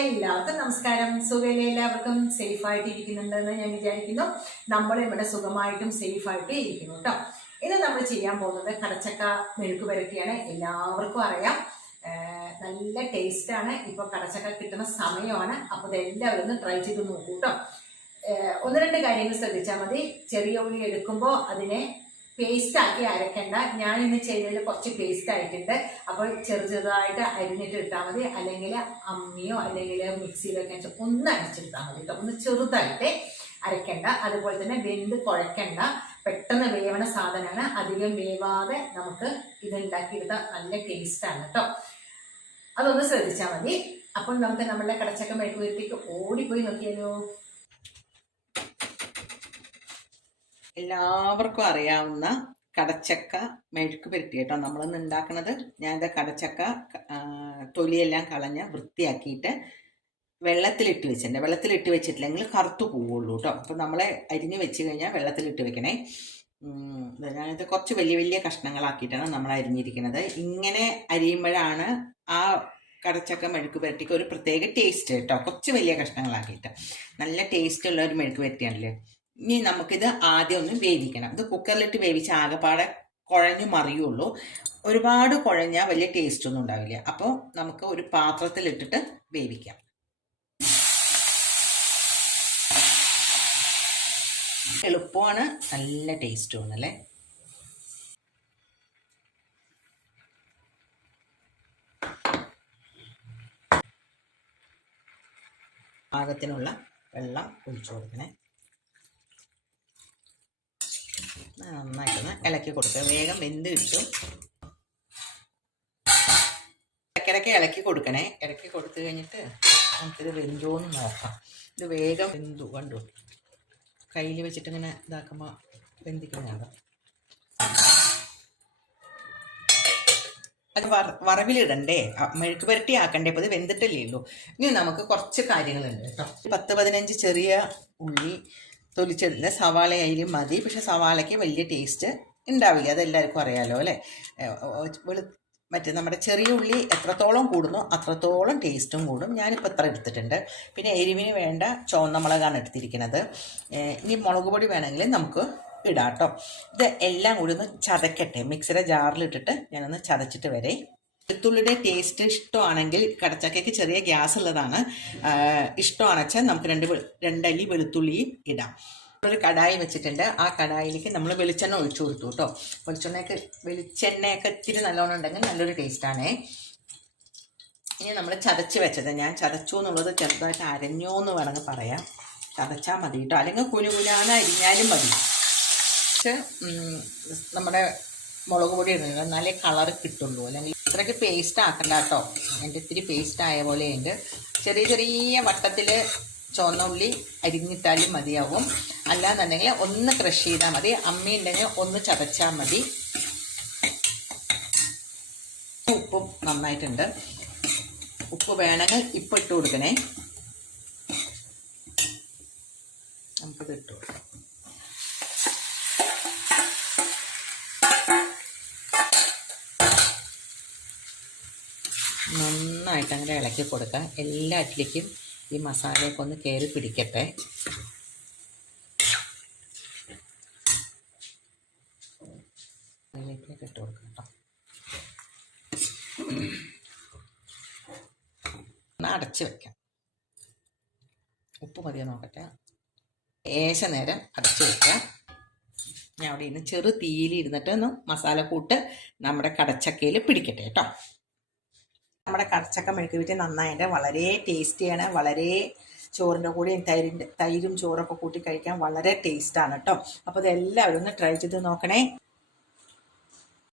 എല്ലാവർക്കും നമസ്കാരം. സുഖയിലെ എല്ലാവർക്കും സേഫ് ആയിട്ട് ഇരിക്കുന്നുണ്ടെന്ന് ഞാൻ വിചാരിക്കുന്നു. നമ്മൾ ഇവിടെ സുഖമായിട്ടും സേഫ് ആയിട്ട് ഇരിക്കുന്നു കേട്ടോ. ഇന്ന് നമ്മൾ ചെയ്യാൻ പോകുന്നത് കടച്ചക്ക മെഴുക്ക് പുരട്ടിയാണ്. എല്ലാവർക്കും അറിയാം. നല്ല ടേസ്റ്റാണ് ഇപ്പൊ കടച്ചക്ക കിട്ടുന്ന സമയമാണ്. അപ്പോൾ ഇതെല്ലാവരും ഒന്ന് ട്രൈ ചെയ്ത് നോക്കൂ കേട്ടോ. ഒന്ന് രണ്ട് കാര്യങ്ങൾ ശ്രദ്ധിച്ചാൽ മതി. ചെറിയ ഉള്ളി എടുക്കുമ്പോൾ അതിനെ പേസ്റ്റ് ആക്കി അരക്കണ്ട. ഞാൻ ഇന്ന് ചെയ്തതിൽ കുറച്ച് പേസ്റ്റ് ആയിട്ടുണ്ട്. അപ്പോൾ ചെറു ചെറുതായിട്ട് അരിഞ്ഞിട്ട് ഇട്ടാൽ മതി. അല്ലെങ്കിൽ അമ്മിയോ അല്ലെങ്കിൽ മിക്സിയിലൊക്കെ ഒന്ന് അരച്ചെടുത്താൽ മതി കേട്ടോ ഒന്ന് ചെറുതായിട്ട് അരക്കണ്ട. അതുപോലെ തന്നെ വെന്ത് കുഴക്കണ്ട. പെട്ടെന്ന് വേവണ സാധനമാണ്. അധികം വേവാതെ നമുക്ക് ഇത് ഉണ്ടാക്കിയെടുത്താൽ നല്ല ടേസ്റ്റാണ് കേട്ടോ അതൊന്ന് ശ്രദ്ധിച്ചാൽ മതി. അപ്പോൾ നമുക്ക് നമ്മളുടെ കടച്ചക്ക മെഴുകുവരത്തേക്ക് ഓടിപ്പോയി നോക്കിയാലോ എല്ലാവർക്കും അറിയാവുന്ന കടച്ചക്ക മെഴുക്ക് പുരട്ടി കേട്ടോ. നമ്മളിന്ന് ഉണ്ടാക്കുന്നത് ഞാനിത് കടച്ചക്ക തൊലിയെല്ലാം കളഞ്ഞ് വൃത്തിയാക്കിയിട്ട് വെള്ളത്തിലിട്ട് വെച്ചിട്ടുണ്ട്. വെള്ളത്തിലിട്ട് വെച്ചിട്ടില്ലെങ്കിൽ കറുത്തു പോവുള്ളൂ കേട്ടോ. അപ്പോൾ നമ്മളെ അരിഞ്ഞ് വെച്ച് കഴിഞ്ഞാൽ വെള്ളത്തിലിട്ട് വെക്കണേ. ഞാനിത് കുറച്ച് വലിയ വലിയ കഷ്ണങ്ങളാക്കിയിട്ടാണ് നമ്മൾ അരിഞ്ഞിരിക്കുന്നത് ഇങ്ങനെ അരിയുമ്പോഴാണ് ആ കടച്ചക്ക മെഴുക്ക് പുരട്ടിക്ക് ഒരു പ്രത്യേക ടേസ്റ്റ് കേട്ടോ. കുറച്ച് വലിയ കഷ്ണങ്ങളാക്കിയിട്ട്. നല്ല ടേസ്റ്റ് ഉള്ള ഒരു മെഴുക്ക് പുരട്ടിയാണല്ലേ? ഇനി നമുക്കിത് ആദ്യം ഒന്ന് വേവിക്കണം. ഇത് കുക്കറിലിട്ട് വേവിച്ച ആകെപ്പാടെ കുഴഞ്ഞു മറിയുള്ളൂ. ഒരുപാട് കുഴഞ്ഞാൽ വലിയ ടേസ്റ്റ് ഒന്നും ഉണ്ടാവില്ല. അപ്പോൾ നമുക്ക് ഒരു പാത്രത്തിലിട്ടിട്ട് വേവിക്കാം. എളുപ്പമാണ്. നല്ല ടേസ്റ്റുമാണ് അല്ലേ? പാകത്തിനുള്ള വെള്ളം ഒഴിച്ചു കൊടുക്കണേ. നന്നായിട്ടൊന്ന് ഇളക്കി കൊടുക്കുക വേഗം വെന്ത് കിട്ടും. ഇടയ്ക്കിടയ്ക്ക് ഇളക്കി കൊടുക്കണേ. ഇടയ്ക്ക് കൊടുത്തു കഴിഞ്ഞിട്ട് നമുക്കിത് വെന്തോന്ന് നോക്കാം. ഇത് വേഗം വെന്തു. കണ്ടു? കയ്യിൽ വെച്ചിട്ട് ഇങ്ങനെ ഇതാക്കുമ്പോൾ വെന്തിക്കുന്നതാണ്. അത് വറ വറവിലിടണ്ടേ? മെഴുക്ക് പുരട്ടി ആക്കണ്ടേ? അപ്പോൾ ഇത് വെന്തിട്ടല്ലേ ഉള്ളൂ. ഇനി നമുക്ക് കുറച്ച് കാര്യങ്ങളുണ്ട് പത്ത് പതിനഞ്ച് ചെറിയ ഉള്ളി തൊലിച്ചെടുത്തില്ല സവാള ആയാലും മതി. പക്ഷെ സവാളയ്ക്ക് വലിയ ടേസ്റ്റ് ഉണ്ടാവില്ല. അതെല്ലാവർക്കും അറിയാലോ അല്ലേ? വെളു മറ്റേ നമ്മുടെ ചെറിയ ഉള്ളി എത്രത്തോളം കൂടുന്നോ അത്രത്തോളം ടേസ്റ്റും കൂടും. ഞാനിപ്പോൾ ഇത്ര എടുത്തിട്ടുണ്ട്. പിന്നെ എരിവിന് വേണ്ട ചുവന്ന മുളകാണ് എടുത്തിരിക്കുന്നത് ഇനി മുളക് പൊടി വേണമെങ്കിൽ നമുക്ക് ഇടാം കേട്ടോ ഇത് എല്ലാം കൂടി ഒന്ന് ചതക്കട്ടെ. മിക്സിയുടെ ജാറിലിട്ടിട്ട് ഞാനൊന്ന് ചതച്ചിട്ട് വരെ. വെളുത്തുള്ളിയുടെ ടേസ്റ്റ് ഇഷ്ടമാണെങ്കിൽ കടച്ചക്കയ്ക്ക് ചെറിയ ഗ്യാസ് ഉള്ളതാണ്. ഇഷ്ടമാണെന്ന് വെച്ചാൽ നമുക്ക് രണ്ട് രണ്ടല്ലി വെളുത്തുള്ളിയും ഇടാം. ഒരു കടായി വെച്ചിട്ടുണ്ട്. ആ കടായിലേക്ക് നമ്മൾ വെളിച്ചെണ്ണ ഒഴിച്ചു കൊടുത്തു കേട്ടോ. വെളിച്ചെണ്ണയൊക്കെ വെളിച്ചെണ്ണയൊക്കെ ഇത്തിരി നല്ലോണം ഉണ്ടെങ്കിൽ നല്ലൊരു ടേസ്റ്റാണേ ഇനി നമ്മൾ ചതച്ച് വെച്ചത്. ഞാൻ ചതച്ചു എന്നുള്ളത് ചെറുതായിട്ട് അരഞ്ഞോ എന്ന് വേണമെങ്കിൽ പറയാം. ചതച്ചാൽ മതി കേട്ടോ. അല്ലെങ്കിൽ കുനുകുനാന്ന് അരിഞ്ഞാലും മതി. നമ്മുടെ മുളക് പൊടി ഇടുന്നത് എന്നാലേ കളർ കിട്ടുള്ളൂ. അല്ലെങ്കിൽ ഇത്രയ്ക്ക് പേസ്റ്റ് ആക്കണ്ട കേട്ടോ. എന്റെ ഇത്തിരി പേസ്റ്റ് ആയ പോലെ ഉണ്ട് ചെറിയ ചെറിയ വട്ടത്തിൽ ചുവന്ന ഉള്ളി അരിഞ്ഞിട്ടാലും മതിയാവും. അല്ലാന്നുണ്ടെങ്കിൽ ഒന്ന് ക്രഷ് ചെയ്താൽ മതി. അമ്മ ഉണ്ടെങ്കിൽ ഒന്ന് ചതച്ചാൽ മതി. ഉപ്പും നന്നായിട്ടുണ്ട്. ഉപ്പ് വേണമെങ്കിൽ ഇപ്പം ഇട്ട് കൊടുക്കണേ. നമുക്കത് കൊടുക്കാം. നന്നായിട്ട് അങ്ങനെ ഇളക്കി കൊടുക്കുക എല്ലാറ്റിലേക്കും ഈ മസാലയൊക്കെ ഒന്ന് കയറി പിടിക്കട്ടെ. അതിലേക്കൊക്കെ ഇട്ട് കൊടുക്കാം അടച്ച് വെക്കാം. ഉപ്പ് മതിയോ നോക്കട്ടെ. ഏശ നേരം അടച്ച് വെക്കാം. ഞാൻ അവിടെ ഇരുന്ന് ചെറു തീയിൽ ഇരുന്നിട്ട് ഒന്ന് മസാല കൂട്ട് നമ്മുടെ കടച്ചക്കയിൽ പിടിക്കട്ടെ കേട്ടോ. നമ്മുടെ കടച്ചക്ക മെഴുക്ക് വിറ്റ് നന്നായിട്ട് വളരെ ടേസ്റ്റിയാണ്. വളരെ ചോറിന്റെ കൂടെയും തൈരിന്റെ തൈരും ചോറൊക്കെ കൂട്ടി കഴിക്കാൻ വളരെ ടേസ്റ്റാണ് കേട്ടോ. അപ്പോൾ ഇതെല്ലാവരും ഒന്ന് ട്രൈ ചെയ്ത് നോക്കണേ.